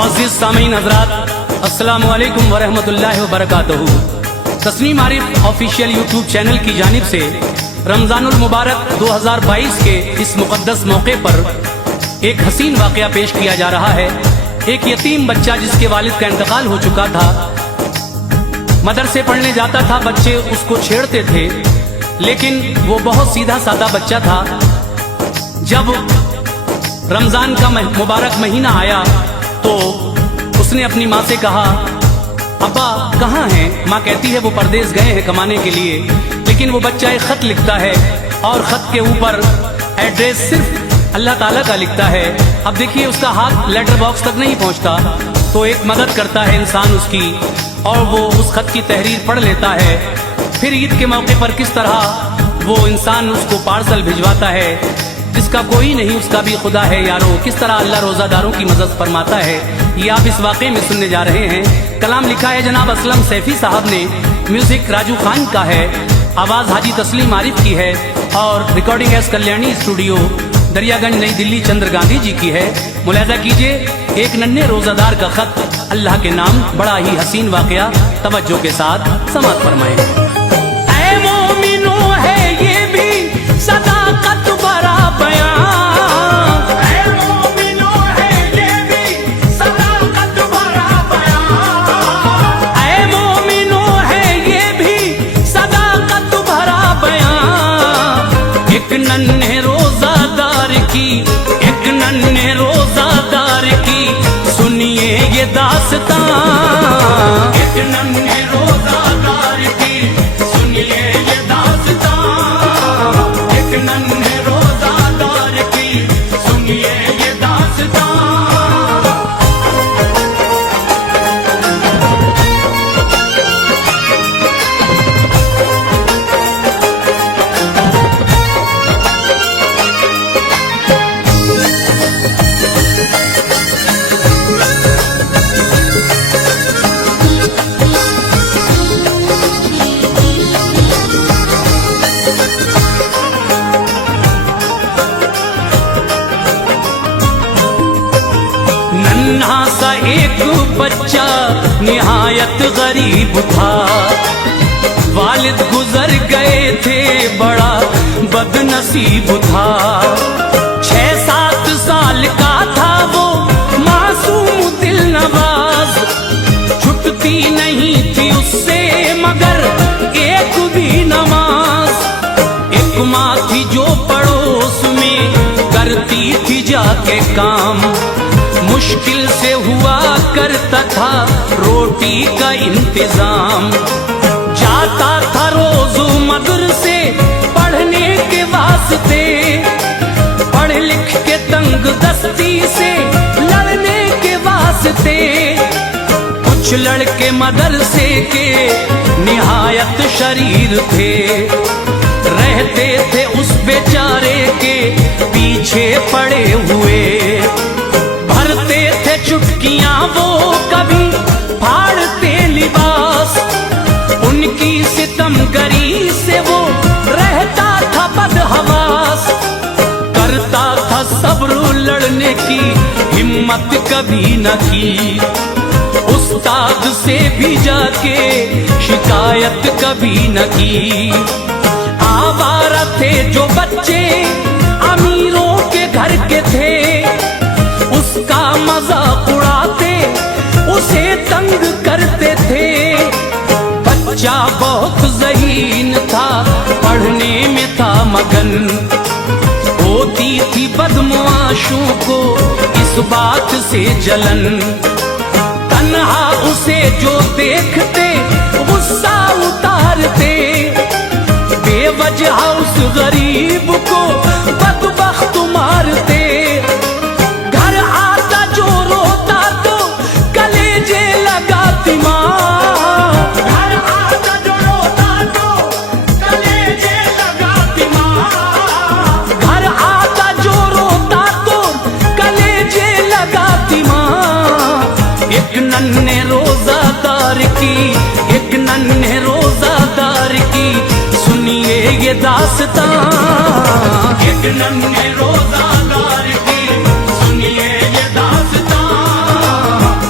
मुअज़्ज़िज़ सामीन हज़रात, अस्सलामु अलैकुम व रहमतुल्लाहि व बरकातहू। Tasneem Arif official YouTube channel की जानिब से रमज़ानुल मुबारक 2022 के इस मुक़द्दस मौके पर एक हसीन वाक़या पेश किया जा रहा है। एक यतीम बच्चा जिसके वालिद का इंतकाल हो चुका था, मदरसे पढ़ने जाता था, बच्चे उसको छेड़ते थे, लेकिन वो बहुत सीधा साधा बच्चा था। जब रमज़ान का मुबारक महीना आया तो उसने अपनी माँ से कहा, अब्बा कहाँ हैं? माँ कहती है वो परदेश गए हैं कमाने के लिए। लेकिन वो बच्चा एक ख़त लिखता है और ख़त के ऊपर एड्रेस सिर्फ अल्लाह ताला का लिखता है। अब देखिए उसका हाथ लेटर बॉक्स तक नहीं पहुँचता, तो एक मदद करता है इंसान उसकी, और वो उस ख़त की तहरीर पढ़ लेता है। फिर ईद के मौके पर किस तरह वो इंसान उसको पार्सल भिजवाता है। जिसका कोई नहीं उसका भी खुदा है यारो, किस तरह अल्लाह रोज़ादारों की मदद फरमाता है, ये आप इस वाक़े में सुनने जा रहे हैं। कलाम लिखा है जनाब असलम सैफी साहब ने, म्यूजिक राजू खान का है, आवाज़ हाजी तस्लीम आरिफ की है, और recording S Kalyani studio Daryaganj नई दिल्ली चंद्र गांधी जी की है। मुलाहिज़ा कीजिए एक नन्हे रोज़ादार का ख़त अल्लाह के नाम, बड़ा ही हसीन वाक़या, तवज्जो के साथ समाअत फरमाएं। ऐ मोमिनो है ये भी सदाकत भरा बयान, ऐ मोमिनो है ये भी सदाकत भरा बयान, ऐ मोमिनो है ये भी सदाकत भरा बयान। एक नन्हे रोज़ादार की, एक नन्हे रोज़ादार की सुनिए ये दास्तां, एक नन्हे रोज़ादार की सुनिए ये दास्तां, एक नन्हे रोज़ादार की सुनिए ये दास्तां। नन्हा सा एक बच्चा निहायत गरीब था, वालिद गुजर गए थे, बड़ा बदनसीब था। 6-7 साल का था वो मासूम दिल नवाज, छुटती नहीं थी उससे मगर एक भी नमाज। एक माँ थी जो पड़ोस में करती थी जाके काम, मुश्किल से हुआ करता था रोटी का इंतजाम। जाता था रोज मदरसे पढ़ने के वास्ते, पढ़ लिख के तंग दस्ती से लड़ने के वास्ते। कुछ लड़के मदरसे के निहायत शरीर थे, रहते थे उस बेचारे के पीछे पड़े हुए। भरते थे चुटकियां वो कभी फाड़ते लिबास, उनकी सितमगरी से वो रहता था बदहवास। करता था सब्र लड़ने की हिम्मत कभी न की, उस्ताद से भी जाके शिकायत कभी न की। आवारा थे जो बच्चे अमीरों के घर के थे, उसका मजाक उड़ाते उसे तंग करते थे। बच्चा बहुत ज़हीन था, पढ़ने में था मगन, होती थी बदमाशों को इस बात से जलन। तन्हा उसे जो देखते गुस्सा उतारते, बेवजह उस गरीब को बदबख्त मारते। घर आता जो रोता तो कलेजे लगाती माँ, घर आता जो रोता तो कलेजे लगाती माँ, घर आता जो रोता तो कलेजे लगाती माँ। एक नन्हे रोज़ादार की, एक नन्हे रोज़ादार की सुनिए ये दास्तां, एक नन्हे रोज़ादार की सुनिए ये दास्तां।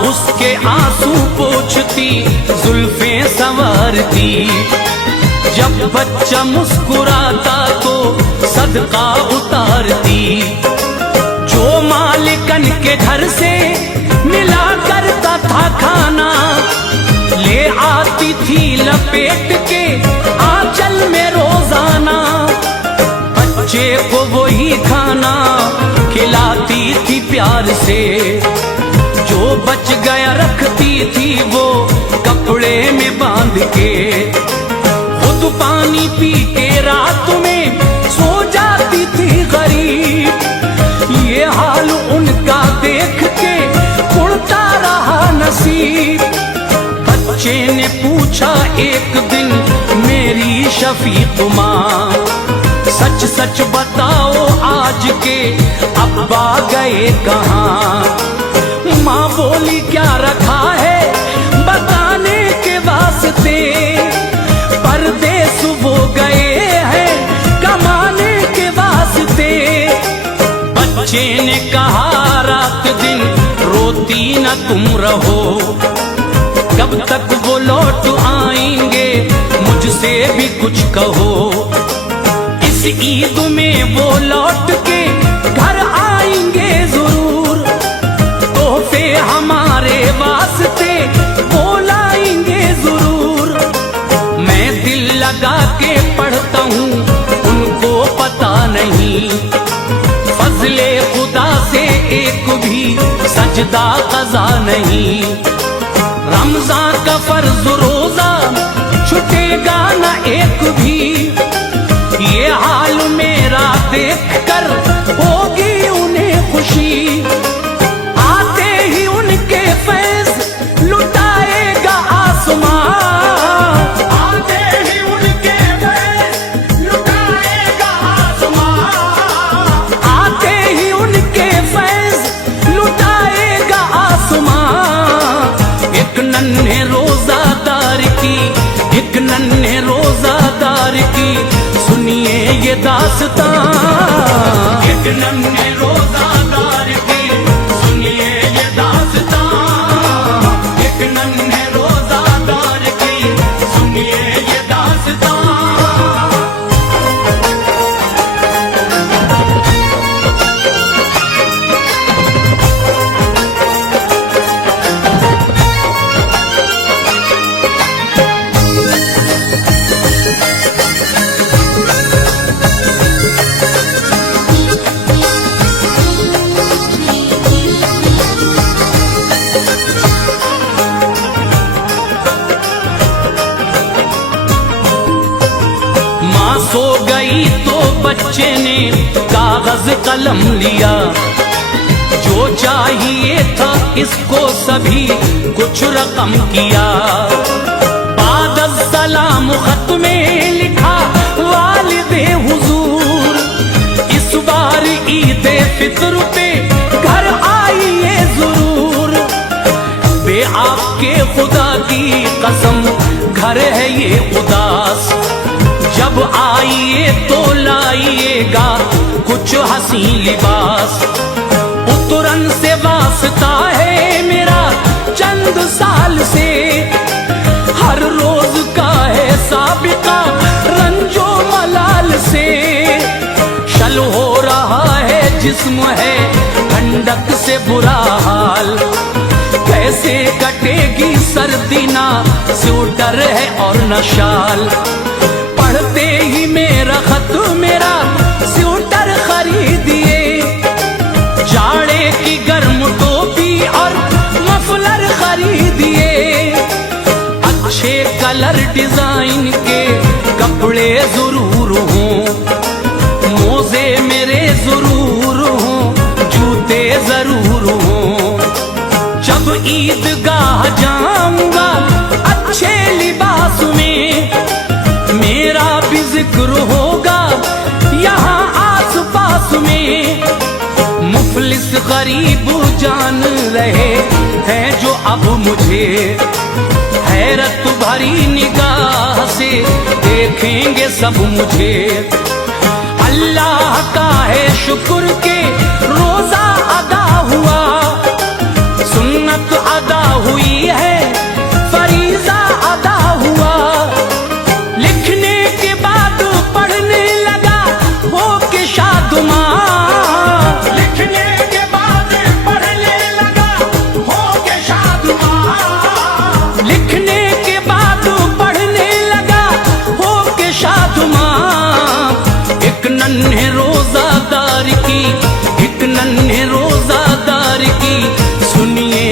उसके आंसू पोंछती, जुल्फे संवारती। जब बच्चा मुस्कुराता तो सदका उतारती। जो मालिकन के घर से मिला करता था खाना, ले आती थी लपेट के आंचल में रोजाना। बच्चे को वही खाना खिलाती थी प्यार से। जो बच गया रखती थी वो कपड़े में बांध के। खुद पानी पी के रात में सो जाती थी गरीब। ये हाल उनका देख के उड़ता रहा नसीब। बच्चे ने पूछा एक दिन मेरी शफीक माँ, सच सच बताओ आज के अब्बा गए कहाँ। माँ बोली क्या रखा है बताने के वास्ते, परदेस वो गए हैं कमाने के वास्ते। बच्चे ने कहा रात दिन रोती न तुम रहो, कब तक वो लौट आएंगे मुझसे भी कुछ कहो। इस ईद में वो लौट के घर आएंगे जरूर, तोहफे हमारे वास्ते वो लाएंगे जरूर। मैं दिल लगा के पढ़ता हूँ उनको पता नहीं, फजले खुदा से एक भी सजदा कज़ा नहीं। रमजान का फर्ज रोजा छूटेगा न एक भी, ये हाल मेरा देख कर होगी उन्हें खुशी। आते ही उनके फैज़ लुटाएगा आसमां, आते ही उनके फैज़ लुटाएगा आसमां, आते ही उनके फैज़ लुटाएगा आसमां। एक नन्हे रोजादार की, एक नन्हे रोजादार की सुनिए ये दास्तां। एक नन्हे रोजादार की सुनिए ये दास्तां। एक नन्हे रोजादार की सुनिए ये दास्तां। सो गई तो बच्चे ने कागज कलम लिया, जो चाहिए था इसको सभी कुछ रकम किया। बाद सलाम खत में लिखा वालिदे हुजूर, इस बार ईद फित्र पे घर आइए जरूर। बे आपके खुदा की कसम घर है ये उदास, जब आइए तो लाइएगा कुछ हसी लिबास। उतरन से वास्ता है मेरा चंद साल से, हर रोज का है साबिका रंजो मलाल से। शल हो रहा है जिस्म है ठंडक से बुरा हाल, कैसे कटेगी सर्दी ना स्वेटर है और न शाल। पढ़ते ही मेरा खत मेरा स्वेटर खरीदिए, जाड़े की गर्म टोपी और मफलर खरीदिए। अच्छे कलर डिजाइन के कपड़े जरूर हों, मोजे मेरे जरूर हों, जूते जरूर हों। जब ईदगाह जाऊंगा अच्छे लिबास में, मेरा भी जिक्र होगा यहाँ आस पास में। मुफलिस गरीब जान रहे हैं जो अब मुझे, हैरत भरी निगाह से देखेंगे सब मुझे। अल्लाह का है शुक्र के रोजा अदा हुआ, सुन्नत अदा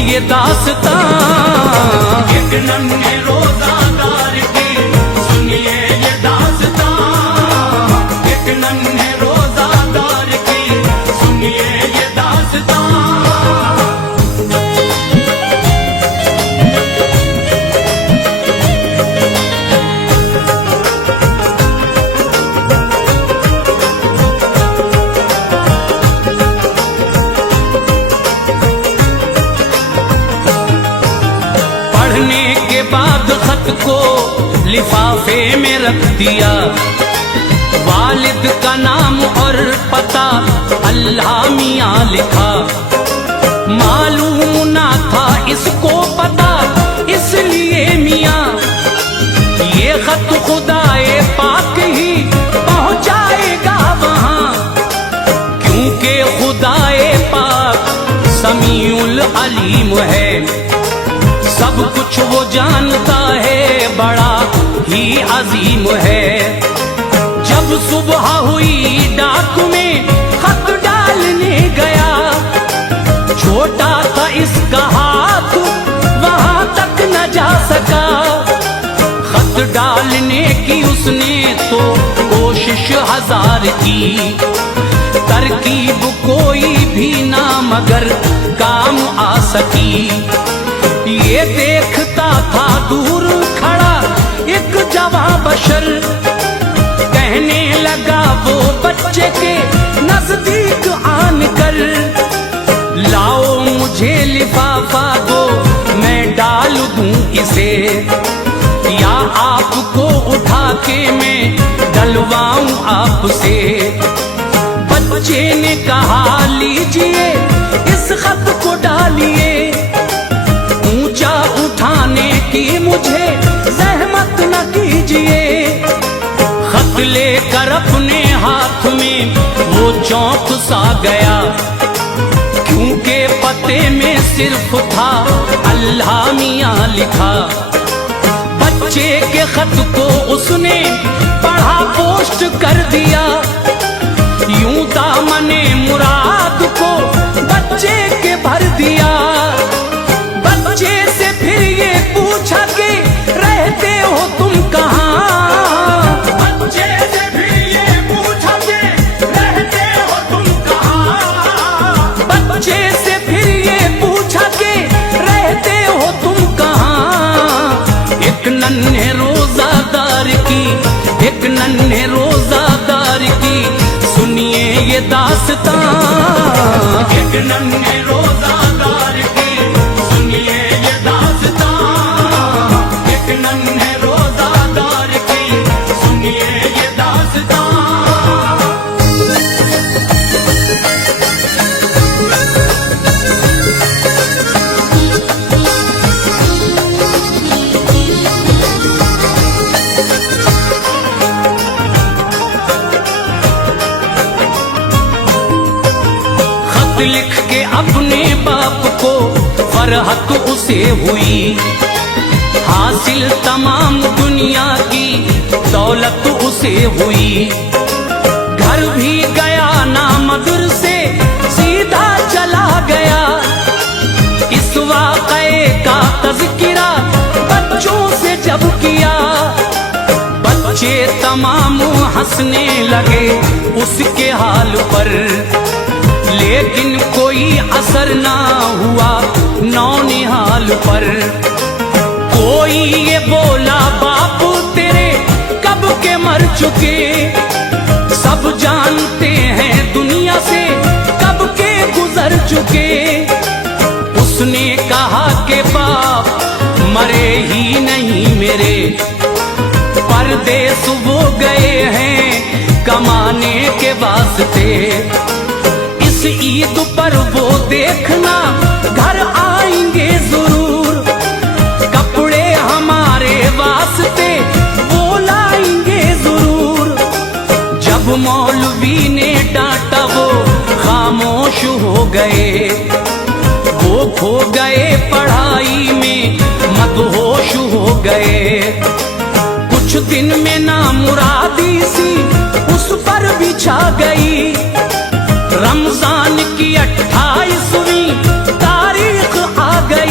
ये दास्तां, एक नन्हे रोजादार की सुनिए ये दास्तां, एक नन्हे रोजादार की सुनिए ये दास्तां। पढ़ने के बाद खत को लिफाफे में रख दिया, वालिद का नाम और पता अल्लाह मियाँ लिखा। मालूम ना था इसको पता, इसलिए मियाँ ये खत खुदाए पाक ही पहुँचाएगा वहाँ, क्योंकि खुदाए पाक समीउल अलीम है, सब कुछ वो जानता है, बड़ा ही अजीम है। जब सुबह हुई डाक में खत डालने गया, छोटा था इसका हाथ वहां तक न जा सका। खत डालने की उसने तो कोशिश हजार की, तरकीब कोई भी ना मगर काम आ सकी। ये देखता था दूर खड़ा एक जवां बशर, कहने लगा वो बच्चे के नजदीक आन कर, लाओ मुझे लिफाफा दो मैं डाल दूं इसे, या आपको उठा के मैं डलवाऊं आपसे। बच्चे ने कहा लीजिए इस खत को डालिए, ऊंचा उठाने की मुझे जहमत न कीजिए। खत लेकर अपने हाथ में वो चौंक सा गया, क्योंकि पते में सिर्फ था अल्लाह मियाँ लिखा। बच्चे के खत को उसने पढ़ा पोस्ट कर दिया, यूं दामने मुराद को बच्चे के भर दिया। बच्चे से फिर ये पूछा कि रहते हो तुम कहाँ, बच्चे से फिर ये पूछा कि रहते हो तुम कहाँ, बच्चे से फिर ये पूछा कि रहते हो तुम कहाँ। एक नन्हे रोजादार की, एक नन्हे रोजादार की सुनिए ये दास्तां, एक नन्हे रोजादार की सुनिए ये दास्तां, एक नन्हे रोजादार की सुनिए ये दास्तां। लिख के अपने बाप को फरहत उसे हुई, हासिल तमाम दुनिया की दौलत उसे हुई। घर भी गया ना मदरसे सीधा चला गया, इस वाक़े का तज़किरा बच्चों से जब किया। बच्चे तमाम हंसने लगे उसके हाल पर, लेकिन कोई असर ना हुआ नौनिहाल पर। कोई ये बोला बाप तेरे कब के मर चुके, सब जानते हैं दुनिया से कब के गुजर चुके। उसने कहा कि बाप मरे ही नहीं मेरे, परदेस वो गए हैं कमाने के वास्ते। इस ईद पर वो देखना घर आएंगे जरूर, कपड़े हमारे वास्ते वो लाएंगे जरूर। जब मौलवी ने डांटा वो खामोश हो गए, वो खो गए पढ़ाई में मदहोश हो गए। कुछ दिन में ना मुरादी सी उस पर भी छा गई, रमजान की 28वीं तारीख आ गई।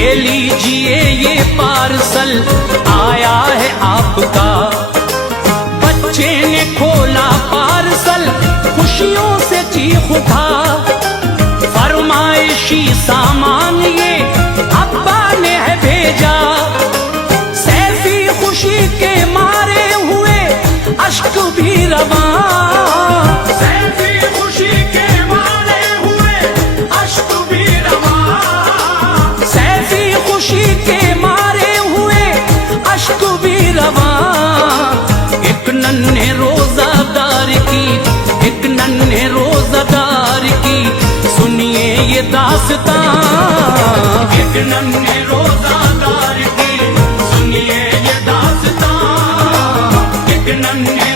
ले लीजिए ये पार्सल आया है आपका। बच्चे ने खोला पार्सल, खुशियों से चीख उठा। फरमाइशी सामान ये अब्बा ने है भेजा। सैफी खुशी के मारे हुए अश्क भी रवां। सैफी खुशी के मारे हुए अश्क भी रवां। सैफी खुशी के मारे हुए अश्क भी रवां। एक नन्हे रोजादार की, एक नन्हे रोजादार की सुनिए ये दास्तां। एक नन्हे रोजादार की सुनिए ये दास्तां। एक नन्हे